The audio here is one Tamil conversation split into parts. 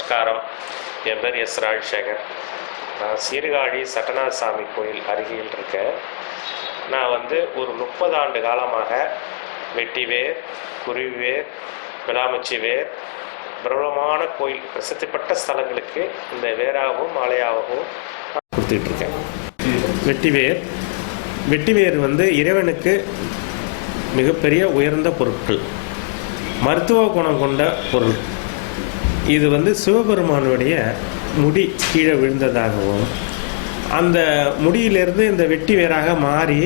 நமஸ்காரம். என் பேர் எஸ் ராஜசேகர். நான் சீர்காழி சட்டநாத சாமி கோயில் அருகில் இருக்கேன். நான் ஒரு 30 ஆண்டு காலமாக வெட்டிவேர், குருவிவேர், விளாமச்சிவேர், பிரபலமான கோயில் பிரசித்திப்பட்ட ஸ்தலங்களுக்கு இந்த வேராகவும் மாலையாகவும் கொடுத்துட்ருக்கேன். வெட்டிவேர் இறைவனுக்கு மிகப்பெரிய உயர்ந்த பொருட்கள், மருத்துவ குணம் கொண்ட பொருள். இது சிவபெருமானுடைய முடி கீழே விழுந்ததாகவும் அந்த முடியிலிருந்து இந்த வெட்டி வேராக மாறி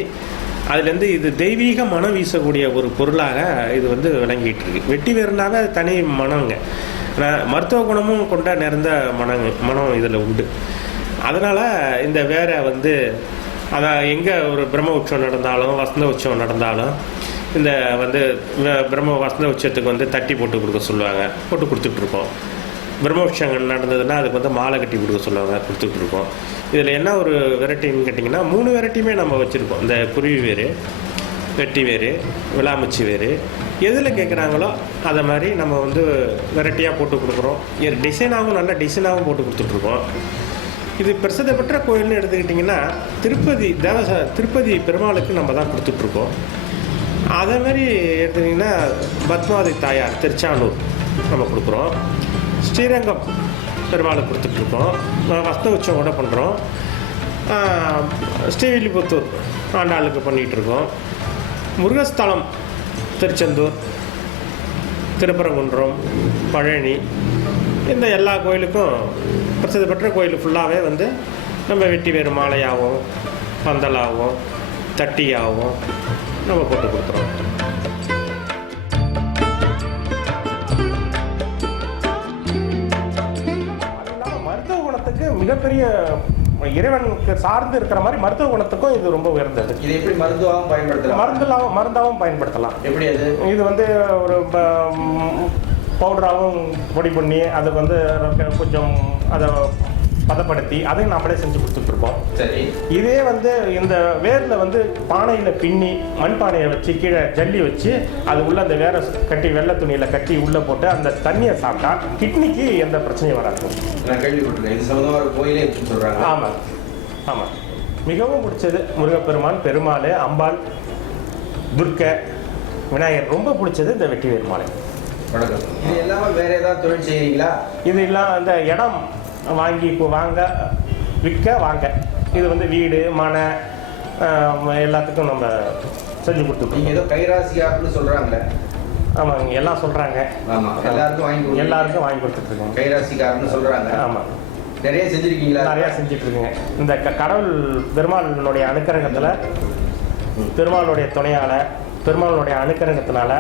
அதுலேருந்து இது தெய்வீக மனம் வீசக்கூடிய ஒரு பொருளாக இது விளங்கிட்டு இருக்கு. வெட்டி வேறுனாவே தனி மனங்க, மருத்துவ குணமும் கொண்ட நிறைந்த மனம் இதில் உண்டு. அதனால் இந்த வேரை அதான் எங்கே ஒரு பிரம்ம உற்சவம் நடந்தாலும் வசந்த உற்சவம் நடந்தாலும் இந்த பிரம்ம வசந்த உற்சவத்துக்கு தட்டி போட்டு கொடுக்க சொல்லுவாங்க, போட்டு கொடுத்துட்ருக்கோம். பிரம்மோற்சவங்கள் நடந்ததுன்னா அதுக்கு மாலை கட்டி கொடுக்க சொல்லுவாங்க, கொடுத்துட்ருக்கோம். இதில் என்ன ஒரு வெரைட்டின்னு கேட்டிங்கன்னா 3 வெரைட்டியுமே நம்ம வச்சுருக்கோம். இந்த குருவி வேர், வெட்டி வேர், விளாமச்சி வேர், எதில் கேட்குறாங்களோ அதை மாதிரி நம்ம வெரைட்டியாக போட்டு கொடுக்குறோம். டிசைனாகவும் நல்ல டிசைனாகவும் போட்டு கொடுத்துட்ருக்கோம். இது பிரசித்தி பெற்ற கோயில்னு எடுத்துக்கிட்டிங்கன்னா திருப்பதி பெருமாளுக்கு நம்ம தான் கொடுத்துட்ருக்கோம். அதே மாதிரி எடுத்துக்கிட்டிங்கன்னா பத்மாவதி தாயார் திருச்சானூர் நம்ம கொடுக்குறோம். ஸ்ரீரங்கம் பெருமாளுக்கு கொடுத்துட்ருக்கோம். வஸ்த உற்சவம் கூட பண்ணுறோம். ஸ்ரீவில்லிபுத்தூர் ஆண்டாளுக்கு பண்ணிகிட்ருக்கோம். முருகஸ்தலம் திருச்செந்தூர், திருப்பரங்குன்றம், பழனி, இந்த எல்லா கோயிலுக்கும் பிரசித்தி பெற்ற கோயில் ஃபுல்லாகவே நம்ம வெட்டி வேறு மாலையாகவும் பந்தலாகவும் தட்டியாகவும் நம்ம போட்டு கொடுக்குறோம். மருத்துவ குணத்துக்கு மிகப்பெரிய இறைவனுக்கு சார்ந்து இருக்கிற மாதிரி மருத்துவ குணத்துக்கும் இது ரொம்ப உயர்ந்தது. இது எப்படி மருந்துவாகவும் பயன்படுத்தலாம்? மருந்தாகவும் பயன்படுத்தலாம். எப்படி அது? இது ஒரு பவுடராகவும் பொடி பண்ணி அதை கொஞ்சம் அதை பதப்படுத்தி அதையும் நம்மளே செஞ்சு கொடுத்துட்ருக்கோம். சரி. இதே இந்த வேரில் பானையில் பின்னி மண் பானையை வச்சு கீழே ஜல்லி வச்சு அது உள்ள அந்த வேரை கட்டி வெள்ளை துணியில் கட்டி உள்ளே போட்டு அந்த தண்ணியை சாப்பிட்டா கிட்னிக்கு எந்த பிரச்சனையும் வராது. நான் கேள்விப்பட்டிருக்கேன். இது சம்மந்தமாக ஒரு கோயிலே சொல்கிறாங்க. ஆமாம் ஆமாம். மிகவும் பிடிச்சது முருகப்பெருமான், பெருமாள், அம்பாள், துர்க்கை, விநாயகர். ரொம்ப பிடிச்சது இந்த வெட்டி வேர் மாலை. வணக்கம். இது இல்லாமல் வேறு ஏதாவது தொழில் செய்கிறீங்களா? இது இல்லாமல் அந்த இடம் வாங்கி இப்போ வாங்க இது வீடு மனை எல்லாத்துக்கும் நம்ம செஞ்சு கொடுத்துருக்கோம். நீங்கள் ஏதோ கைராசியார்னு சொல்கிறாங்க. ஆமாங்க, எல்லாம் சொல்கிறாங்க. ஆமாம், எல்லாருக்கும் வாங்கி கொடுத்துட்ருக்கோம். கைராசிக்காரன்னு சொல்கிறாங்க. ஆமாம். நிறைய செஞ்சுருக்கீங்களா? நிறையா செஞ்சிட்ருக்குங்க. இந்த கடவுள் பெருமாளுடைய அனுக்கிரகத்தில், பெருமாளுடைய துணையால், பெருமாளுடைய அனுக்கிரகத்தினால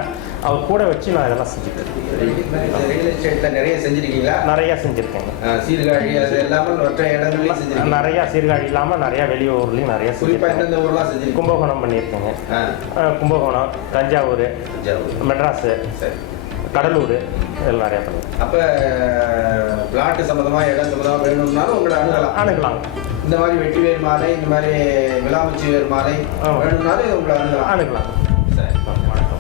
அவர் கூட வச்சு நான் இதெல்லாம் செஞ்சுட்டு ரியல் எஸ்டேட்டில் நிறைய செஞ்சுருக்கீங்களா? நிறையா செஞ்சுருக்கேங்க. சீர்காழி அது இல்லாமல் மற்ற இடங்கள்லையும் செஞ்சுருக்கேன். நிறையா சீர்காழி இல்லாமல் நிறையா வெளியூர்லேயும் நிறையா குறிப்பாக ஊர்லாம் செஞ்சு கும்பகோணம் பண்ணியிருக்கேங்க. கும்பகோணம், தஞ்சாவூர், மெட்ராஸு, கடலூர், இதெல்லாம் நிறையா பண்ணுவேன். அப்போ பிளாட்டு சம்மந்தமாக இடம் சம்மந்தமாக வேணும்னாலும் உங்களை அணுகலாம். இந்த மாதிரி வெட்டி வேர் மாலை, இந்த மாதிரி விளாமச்சி வேர் மாலை வேணும்னாலும் உங்களை அணுகலாம். சரி, வணக்கம்.